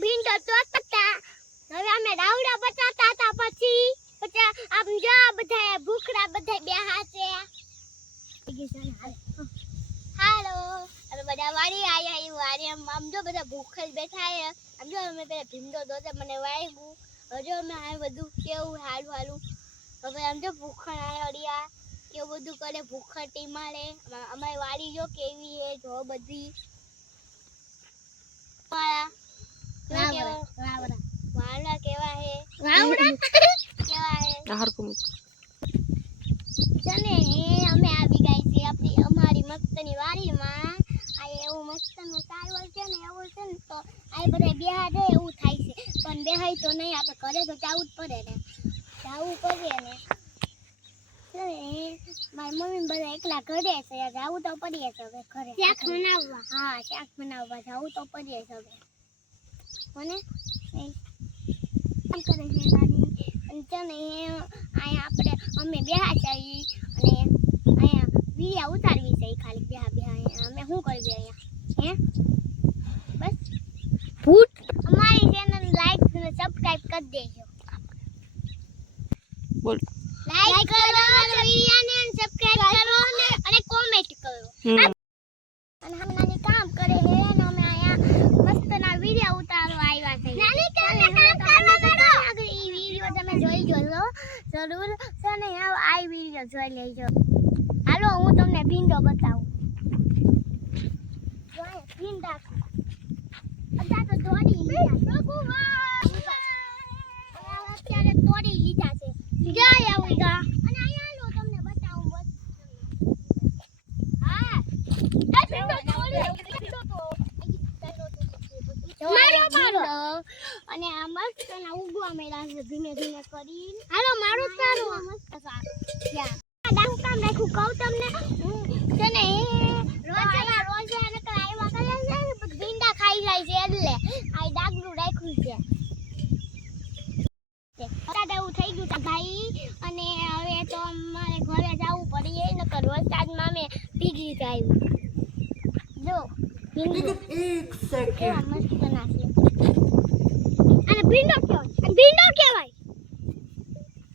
ભીંડો તોડતા હવે અમે રાવડા બચાતા હતા પછી આમ જો બધા ભૂખડા બધા બેહા છે હાલો હવે બધા વાડી આયા એ વાડી આમ જો બધા ભૂખ જ બેઠા છે આમ જો અમે પેલા ભીંડો દોતે મને વાગ્યું હજો અમે આ બધું કેવું હાલું હાલું હવે આમ જો ભૂખણ આયા કેવું બધું કરે ભૂખણ ટીમાડે અમારી વાડી જો કેવી છે જો બધી વાવડા કેવા હે વાવડા કેવા હે હરકું ચને અમે આવી ગઈ છે આપણી અમારી મસ્તની વાડીમાં આ એવું મસ્તનું સારું છે ને એવું છે ને તો આ બધા બેહા દે એવું થાય છે પણ બેહાય તો નહીં આપણે ઘરે તો જાવું જ પડે ને જાવું પડે ને મારી મમ્મી બધા એકલા ઘરે છે જાવું તો પડીએ છે હવે ઘરે શાક બનાવવા હા શાક બનાવવા જાવું તો પડીએ છે હવે મને કામ કરે છે નાની અને ચને અહીંયા આપણે અમે બેહા છે અને અહીંયા વિડિયા ઉતારવી છે ખાલી બેહા અમે શું કરવી અહીંયા હે બસ ભૂત અમારી ચેનલ લાઈક અને સબસ્ક્રાઇબ કરી દેજો બોલ લાઈક કરો વિડિયાને સબસ્ક્રાઇબ કરો અને કોમેન્ટ કરો અને હમ નાની કામ કરે હે અને અમે અહીંયા મસ્તના વિડિયો ઉતારવા આવ્યા છે નાની કામ કરો અગર ઈ વિડિયો તમે જોઈ જોજો જરૂર છે ને આ વિડિયો જોઈ લેજો હાલો હું તમને ભીંડો બતાવું જોય ભીંડા અચ્છા તો દોડી લીધા અત્યારે તોડી લીધા છે જાય આવી ગા અને અહીંયા લો તમને બતાવું બસ હા આ ભીંડો મારો અને આ મસ્ત ના ઉગવા મેળા છે ધીમે ધીમે કરીને હાલો મારું તારું મસ્ત યા ડાઉ કામ રાખું કહું તમને છે ને રોજ અને કાયવા કરે છે ભીંડા ખાઈ જાય છે એટલે આ ડાગલું રાખ્યું છે વરસાદ એવું થઈ ગયું છે ભાઈ અને હવે તો અમારે ઘરે જવું પડે નકર વરસાદમાં અમે ભીગી જાય જો ભીંડો એક સેકન્ડ મસ્ત નાખી અને ભીંડો કહેવાય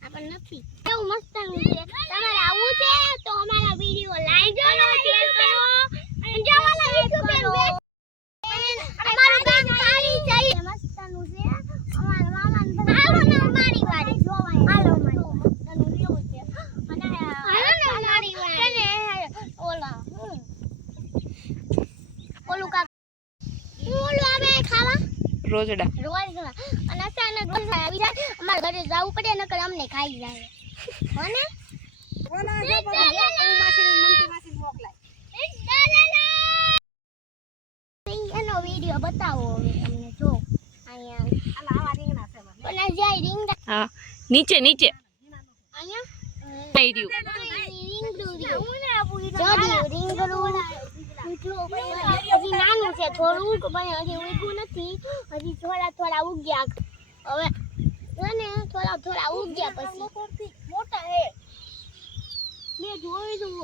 આપણ નથી એવું મસ્ત છે તમારે આવું છે તો અમારા વિડિયો લાઈક કરો શેર કરો અને જવાના યુટ્યુબ અમારું કામ કરી જાય મસ્તનું છે અમારા મામાને હાલો ને અમારી વાડી જોવાય હાલો મસ્તનું એવું છે અને હાલો ને અમારી વાડી અને ઓલા ઓલું કા ઓલું આવે ખાવા રોજડા અને અચાનક વરસાદ આવી જાય અમારે ઘરે જવું પડે નકર અમને ખાઈ જાય હો ને કોના જો પણ માસીને મમતી માસીને મોકલાય એનો વિડિયો બતાવો હવે તમને જો અહીંયા આવા રીંગણા છે ઓલા જાય રીંગણા હા નીચે અહીંયા રીંગણું હજી નાનું છે થોડું પણ હજી ઉગ્યું નથી હજી થોડા ઉગ્યા હવે ને થોડા ઉગ્યા પછી મોટા હે મે જોઈ દઉં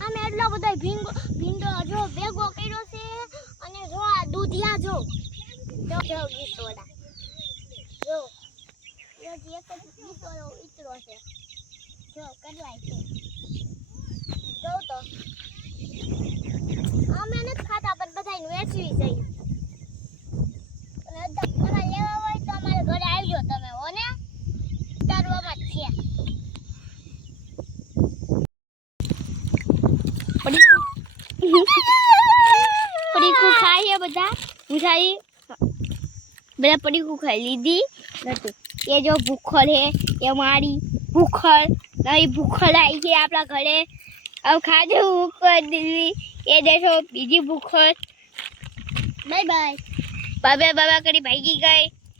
અમે એટલો બધો ભીંડો જો ભેગો કર્યો છે અને જો આ દૂધિયા જો ગીસોડા જો એક જ ગીસોડો ઈતરો છે જો કેટલાય છે જો તો અમે નથી ખાતા પણ બધાને વેચવી જઈએ અને તમારે લેવા હોય તો અમારે ઘરે આવજો તમે હો ને ઉતારવામાં જ છે પડીકું ખાઈએ બધા મીઠાઈ બધા પડીકું ખાઈ લીધી નથી એ જો ભૂખડ હે એ મારી ભૂખડ નવી ભૂખડ આવી ગઈ આપણા ઘરે હવે ખાધું ભૂખડ દીધી એ દેખો બીજી ભૂખડ બાય બાય બાબા કરી ભાગી ગઈ